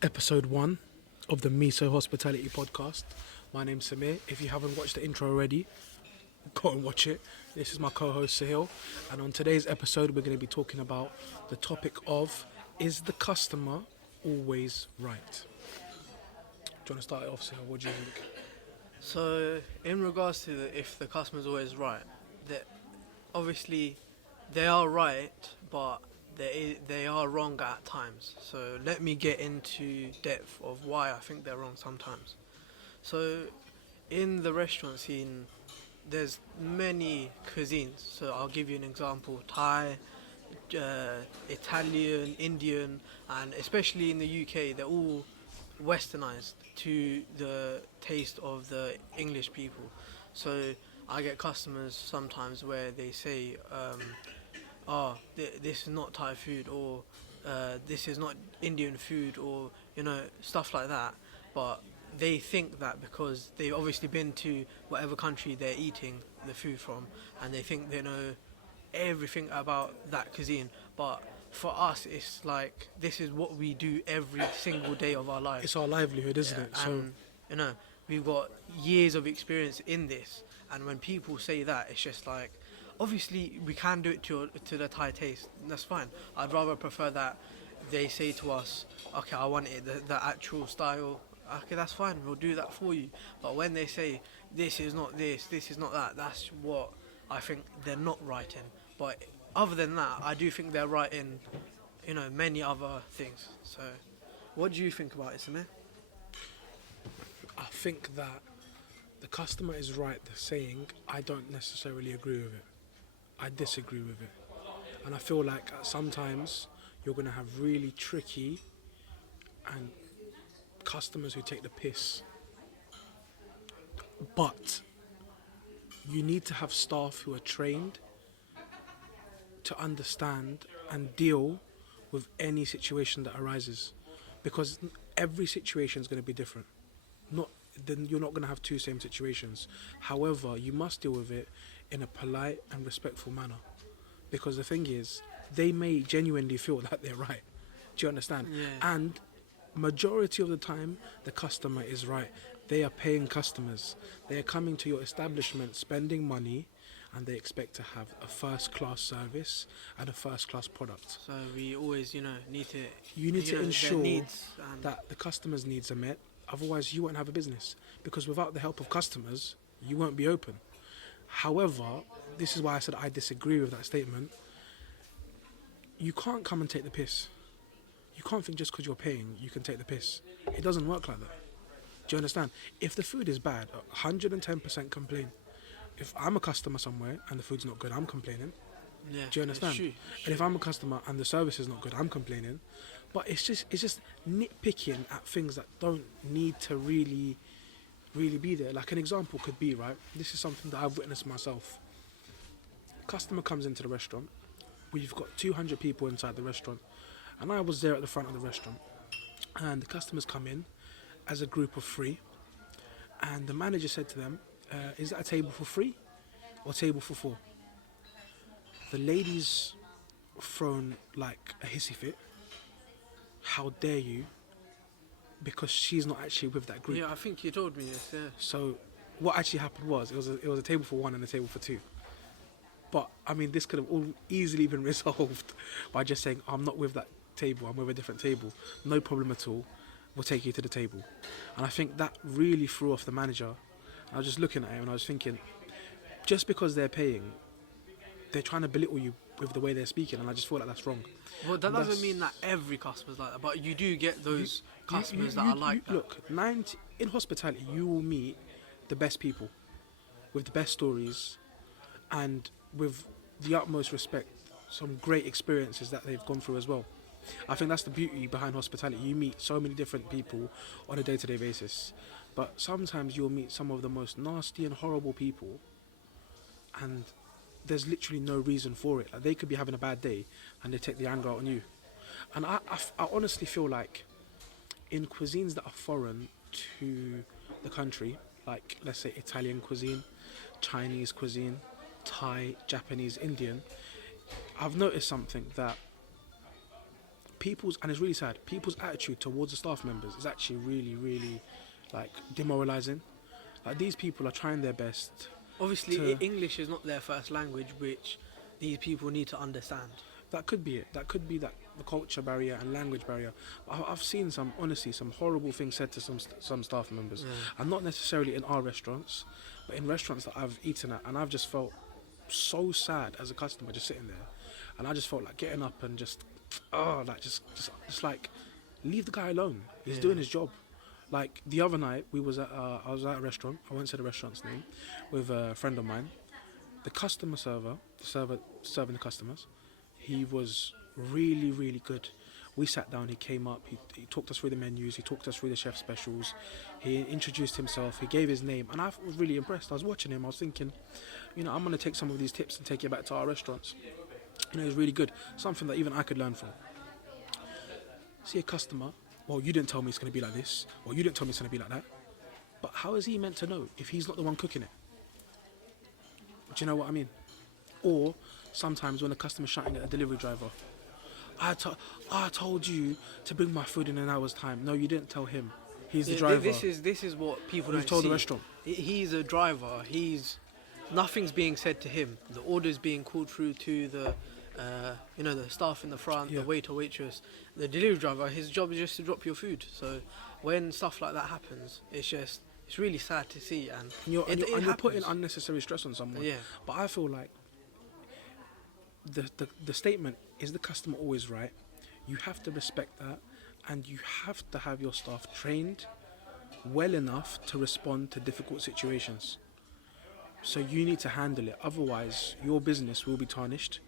Episode 1 of the Miso Hospitality Podcast. My name's Samir. If you haven't watched the intro already, go and watch it. This is my co-host Sahil, and on today's episode we're going to be talking about the topic of, is the customer always right? Do you want to start it off, Sahil? What do you think? So, in regards to if the customer's always right, that obviously they are right, but they are wrong at times. So let me get into depth of why I think they're wrong sometimes. So, in the restaurant scene, there's many cuisines. So I'll give you an example: Thai, Italian, Indian, and especially in the UK, they're all westernized to the taste of the English people. So I get customers sometimes where they say, this is not Thai food, or this is not Indian food, or stuff like that. But they think that because they've obviously been to whatever country they're eating the food from, and they think they know everything about that cuisine. But for us, it's like this is what we do every single day of our life. It's our livelihood, isn't it? So And we've got years of experience in this, and when people say that, it's just like, obviously we can do it to the Thai taste. That's fine. I'd rather prefer that they say to us, okay, I want it the actual style. Okay, that's fine. We'll do that for you. But when they say this is not this is not that, that's what I think they're not right in. But other than that, I do think they're right in, many other things. So, what do you think about it, Samir? I think that the customer is right. The saying, I don't necessarily agree with it. I disagree with it. And I feel like sometimes you're going to have really tricky and customers who take the piss. But you need to have staff who are trained to understand and deal with any situation that arises, because every situation is going to be different. Then you're not going to have two same situations. However, you must deal with it in a polite and respectful manner, because the thing is, they may genuinely feel that they're right. Do you understand? Yeah. And majority of the time, the customer is right. They are paying customers. They are coming to your establishment, spending money, and they expect to have a first-class service and a first-class product. So we always, need to. You need to their ensure needs and that the customers' needs are met. Otherwise, you won't have a business, because without the help of customers, you won't be open. However, this is why I said I disagree with that statement. You can't come and take the piss. You can't think just because you're paying, you can take the piss. It doesn't work like that. Do you understand? If the food is bad, 110% complain. If I'm a customer somewhere and the food's not good, I'm complaining. yeah, Do you understand? It's true. And if I'm a customer and the service is not good, I'm complaining. But it's just nitpicking at things that don't need to really be there. Like an example could be, right? This is something that I've witnessed myself. Customer comes into the restaurant. We've got 200 people inside the restaurant, and I was there at the front of the restaurant. And the customers come in as a group of 3, and the manager said to them, "Is that a table for 3 or table for 4?" The lady's thrown like a hissy fit. How dare you? Because she's not actually with that group. Yeah, I think you told me this. Yeah. So what actually happened was it was a table for 1 and a table for 2. But I mean, this could have all easily been resolved by just saying, I'm not with that table, I'm with a different table. No problem at all. We'll take you to the table. And I think that really threw off the manager. I was just looking at him and I was thinking, just because they're paying, they're trying to belittle you with the way they're speaking, and I just feel like that's wrong. Well, that And doesn't that's- mean that every customer's like that, but you do get those customers that are like that. Look, in hospitality, you will meet the best people with the best stories and with the utmost respect, some great experiences that they've gone through as well. I think that's the beauty behind hospitality. You meet so many different people on a day-to-day basis, but sometimes you'll meet some of the most nasty and horrible people, and there's literally no reason for it. Like, they could be having a bad day and they take the anger out on you. And I honestly feel like in cuisines that are foreign to the country, like let's say Italian cuisine, Chinese cuisine, Thai, Japanese, Indian, I've noticed something, that and it's really sad, people's attitude towards the staff members is actually really, really, like, demoralising. Like, these people are trying their best. Obviously, English is not their first language, which these people need to understand. That could be it. That could be that the culture barrier and language barrier. I've seen some horrible things said to some staff members, and not necessarily in our restaurants, but in restaurants that I've eaten at, and I've just felt so sad as a customer just sitting there, and I just felt like getting up and just like leave the guy alone. He's doing his job. Like the other night, I was at a restaurant. I won't say the restaurant's name, with a friend of mine. The server serving the customers, he was really, really good. We sat down, he came up, he talked us through the menus, he talked us through the chef specials, he introduced himself, he gave his name, and I was really impressed. I was watching him, I was thinking, I'm going to take some of these tips and take it back to our restaurants. It was really good, something that even I could learn from. See a customer, well, you didn't tell me it's going to be like this, or you didn't tell me it's going to be like that, but how is he meant to know if he's not the one cooking it? Do you know what I mean? Or sometimes when the customer's shouting at a delivery driver, I told you to bring my food in an hour's time. No, you didn't tell him. He's the driver. This is what people don't see. You've told the restaurant. He's a driver. Nothing's being said to him. The order's being called through to the the staff in the front, the waiter, waitress. The delivery driver, his job is just to drop your food. So when stuff like that happens, it's really sad to see, and you're putting unnecessary stress on someone. Yeah. But I feel like the statement, is the customer always right? You have to respect that, and you have to have your staff trained well enough to respond to difficult situations. So you need to handle it. Otherwise, your business will be tarnished.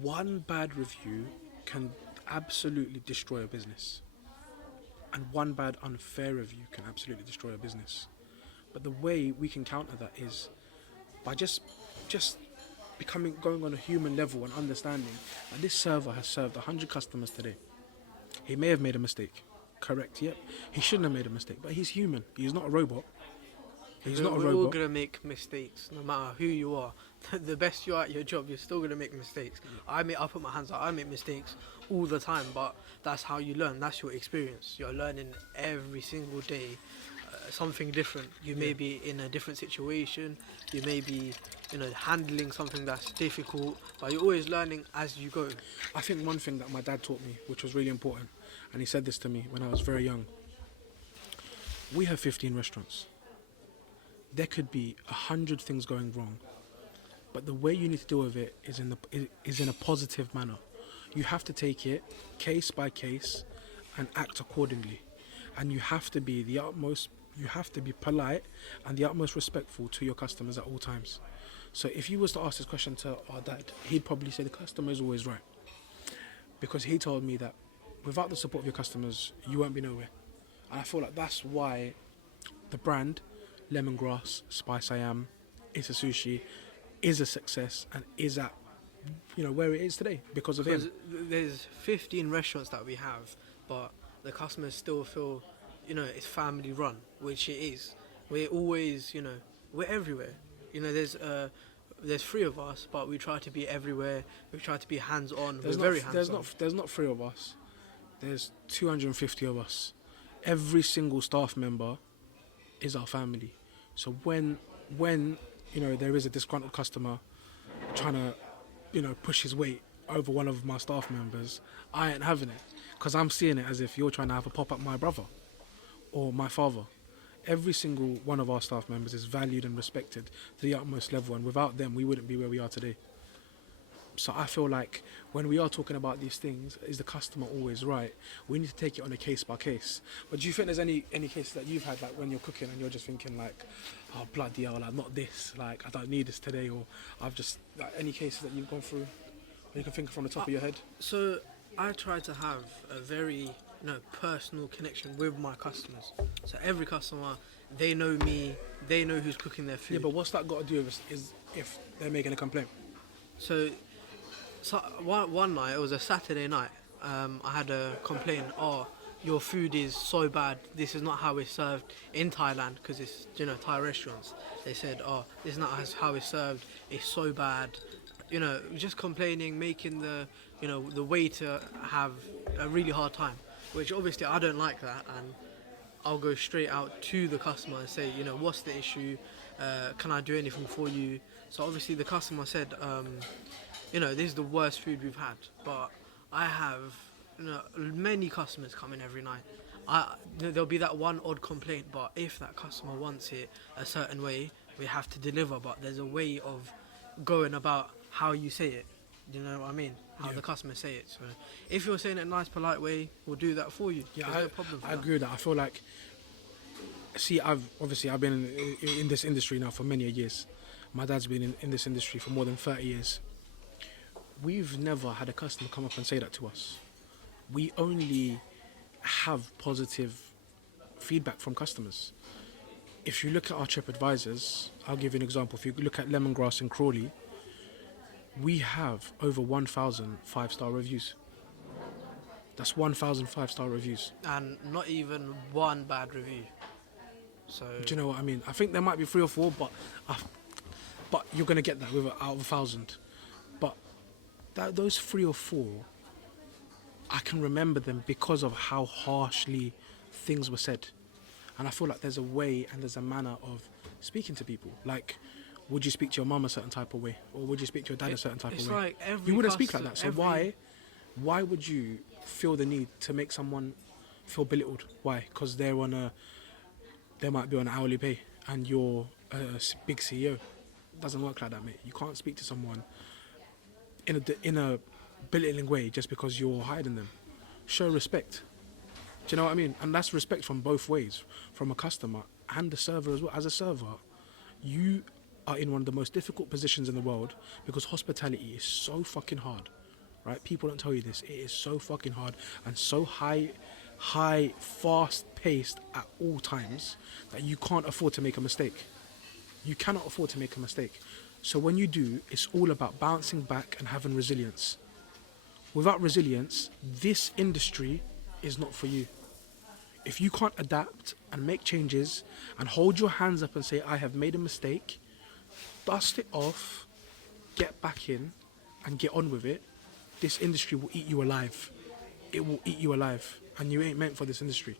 One bad review can absolutely destroy a business. And one bad unfair review can absolutely destroy a business. But the way we can counter that is by just going on a human level and understanding that this server has served 100 customers today. He may have made a mistake. Correct, yep. He shouldn't have made a mistake, but he's human. He's not a robot. We're all going to make mistakes, no matter who you are. The best you are at your job, you're still going to make mistakes. I put my hands up, I make mistakes all the time, but that's how you learn. That's your experience. You're learning every single day something different. You may be in a different situation. You may be, handling something that's difficult, but you're always learning as you go. I think one thing that my dad taught me, which was really important, and he said this to me when I was very young. We have 15 restaurants. There could be 100 things going wrong, but the way you need to deal with it is in a positive manner. You have to take it case by case and act accordingly, and you have to be polite and the utmost respectful to your customers at all times. So if you was to ask this question to our dad, he'd probably say the customer is always right, because he told me that without the support of your customers, you won't be nowhere. And I feel like that's why the brand Lemongrass, Spice I Am, It's a Sushi is a success and is at where it is today because of him. There's 15 restaurants that we have, but the customers still feel it's family run, which it is. We're always we're everywhere. There's 3 of us, but we try to be everywhere. We try to be hands on. We're very hands on. There's not 3 of us. There's 250 of us. Every single staff member is our family. So when there is a disgruntled customer trying to push his weight over one of my staff members, I ain't having it, because I'm seeing it as if you're trying to have a pop at my brother or my father. Every single one of our staff members is valued and respected to the utmost level, and without them we wouldn't be where we are today. So I feel like when we are talking about these things, is the customer always right? We need to take it on a case by case. But do you think there's any cases that you've had, like when you're cooking and you're just thinking like, oh bloody hell, like not this, like I don't need this today, or I've just any cases that you've gone through, or you can think from the top of your head? So I try to have a very personal connection with my customers. So every customer, they know me, they know who's cooking their food. Yeah, but what's that got to do with is if they're making a complaint? So one night, it was a Saturday night, I had a complaint, your food is so bad, this is not how it's served in Thailand, because it's Thai restaurants. They said, this is not how it's served, it's so bad. Just complaining, making the the way to have a really hard time, which obviously I don't like that, and I'll go straight out to the customer and say, what's the issue? Can I do anything for you? So obviously the customer said, this is the worst food we've had, but I have many customers come in every night. There'll be that one odd complaint, but if that customer wants it a certain way, we have to deliver. But there's a way of going about how you say it. You know what I mean? How the customers say it. So if you're saying it in a nice, polite way, we'll do that for you. Yeah, There's no problem for I that. agree with that. I feel like, see, I've been in this industry now for many years. My dad's been in this industry for more than 30 years. We've never had a customer come up and say that to us. We only have positive feedback from customers. If you look at our TripAdvisors, I'll give you an example. If you look at Lemongrass in Crawley, we have over 1,000 5-star reviews. That's 1,000 5-star reviews. And not even one bad review. So Do you know what I mean? I think there might be 3 or 4, but you're going to get that with out of 1,000. But those 3 or 4, I can remember them because of how harshly things were said. And I feel like there's a way and there's a manner of speaking to people. Like, would you speak to your mum a certain type of way? Or would you speak to your dad a certain type of it's way? like every You wouldn't speak like customer- that. So why would you feel the need to make someone feel belittled? Why? Because they might be on hourly pay and you're a big CEO. It doesn't work like that, mate. You can't speak to someone in a belittling way just because you're higher than them. Show respect. Do you know what I mean? And that's respect from both ways, from a customer and the server as well. As a server, you are in one of the most difficult positions in the world because hospitality is so fucking hard, right? People don't tell you this. It is so fucking hard and so high, fast-paced at all times that you can't afford to make a mistake. You cannot afford to make a mistake. So when you do, it's all about bouncing back and having resilience. Without resilience, this industry is not for you. If you can't adapt and make changes and hold your hands up and say, I have made a mistake, dust it off, get back in and get on with it, this industry will eat you alive. It will eat you alive. And you ain't meant for this industry.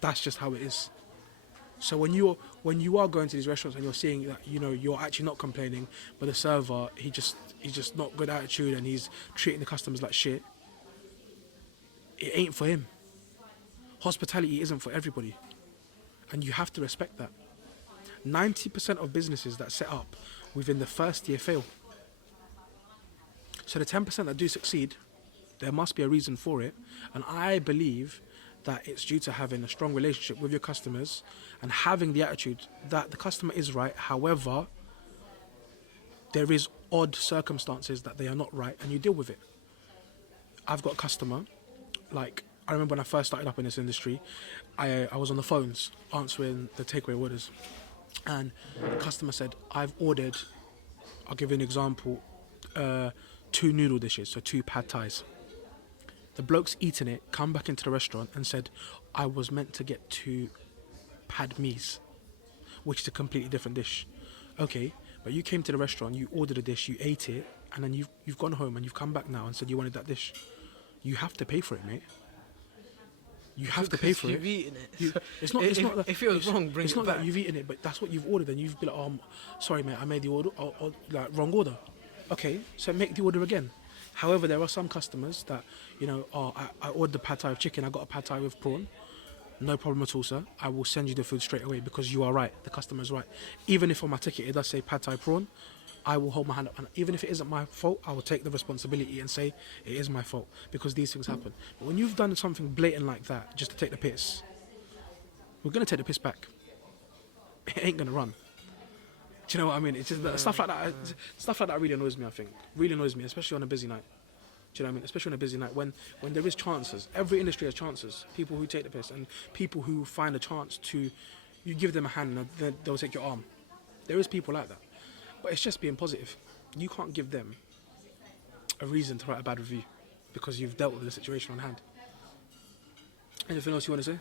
That's just how it is. So when you are going to these restaurants and you're seeing that, you're actually not complaining, but the server, he's just not good attitude and he's treating the customers like shit, it ain't for him. Hospitality isn't for everybody. And you have to respect that. 90% of businesses that set up within the first year fail. So the 10% that do succeed, there must be a reason for it. And I believe that it's due to having a strong relationship with your customers and having the attitude that the customer is right. However, there is odd circumstances that they are not right and you deal with it. I've got a customer, like, I remember when I first started up in this industry, I was on the phones answering the takeaway orders. And the customer said, I've ordered, I'll give you an example, 2 noodle dishes, so 2 pad thais. The bloke's eaten it, come back into the restaurant and said, I was meant to get 2 pad me's, which is a completely different dish. Okay, but you came to the restaurant, you ordered a dish, you ate it, and then you've gone home and you've come back now and said you wanted that dish. You have to pay for it, mate. You have to pay for You've it. eaten it. It's not that, if it was wrong, bring it's it not back. that you've eaten it, but that's what you've ordered, and you've been like, sorry, mate, I made the order, like wrong order. Okay, so make the order again. However, there are some customers that, I ordered the pad thai with chicken, I got a pad thai with prawn. No problem at all, sir. I will send you the food straight away because you are right. The customer's right. Even if on my ticket it does say pad thai prawn, I will hold my hand up. And even if it isn't my fault, I will take the responsibility and say it is my fault because these things happen. But when you've done something blatant like that just to take the piss, we're going to take the piss back. It ain't going to run. Do you know what I mean? It's just stuff like that. Stuff like that really annoys me, I think. Really annoys me, especially on a busy night. Do you know what I mean? Especially on a busy night when there is chances. Every industry has chances. People who take the piss and people who find a chance to, you give them a hand and then they'll take your arm. There is people like that. But it's just being positive. You can't give them a reason to write a bad review because you've dealt with the situation on hand. Anything else you want to say?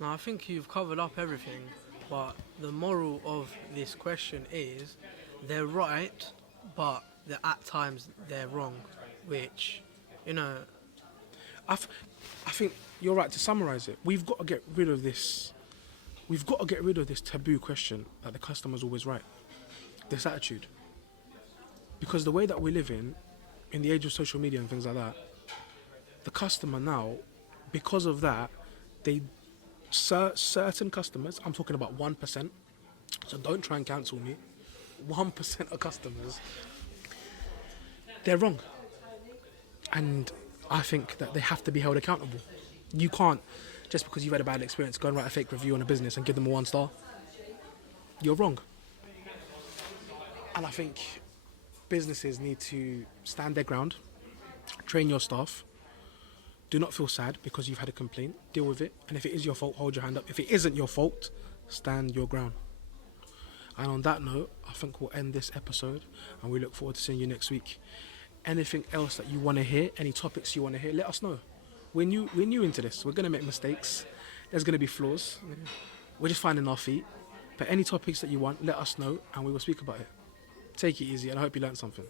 No, I think you've covered up everything, but the moral of this question is they're right, but at times they're wrong. which, you know, I think you're right to summarize it. We've got to get rid of this. We've got to get rid of this taboo question that the customer's always right. This attitude. Because the way that we live in the age of social media and things like that, the customer now, because of that, certain customers, I'm talking about 1%, so don't try and cancel me, 1% of customers, they're wrong. And I think that they have to be held accountable. You can't, just because you've had a bad experience, go and write a fake review on a business and give them a 1 star. You're wrong. And I think businesses need to stand their ground, train your staff. Do not feel sad because you've had a complaint. Deal with it. And if it is your fault, hold your hand up. If it isn't your fault, stand your ground. And on that note, I think we'll end this episode and we look forward to seeing you next week. Anything else that you want to hear, any topics you want to hear, let us know. We're new into this. We're going to make mistakes. There's going to be flaws. We're just finding our feet. But any topics that you want, let us know and we will speak about it. Take it easy and I hope you learned something.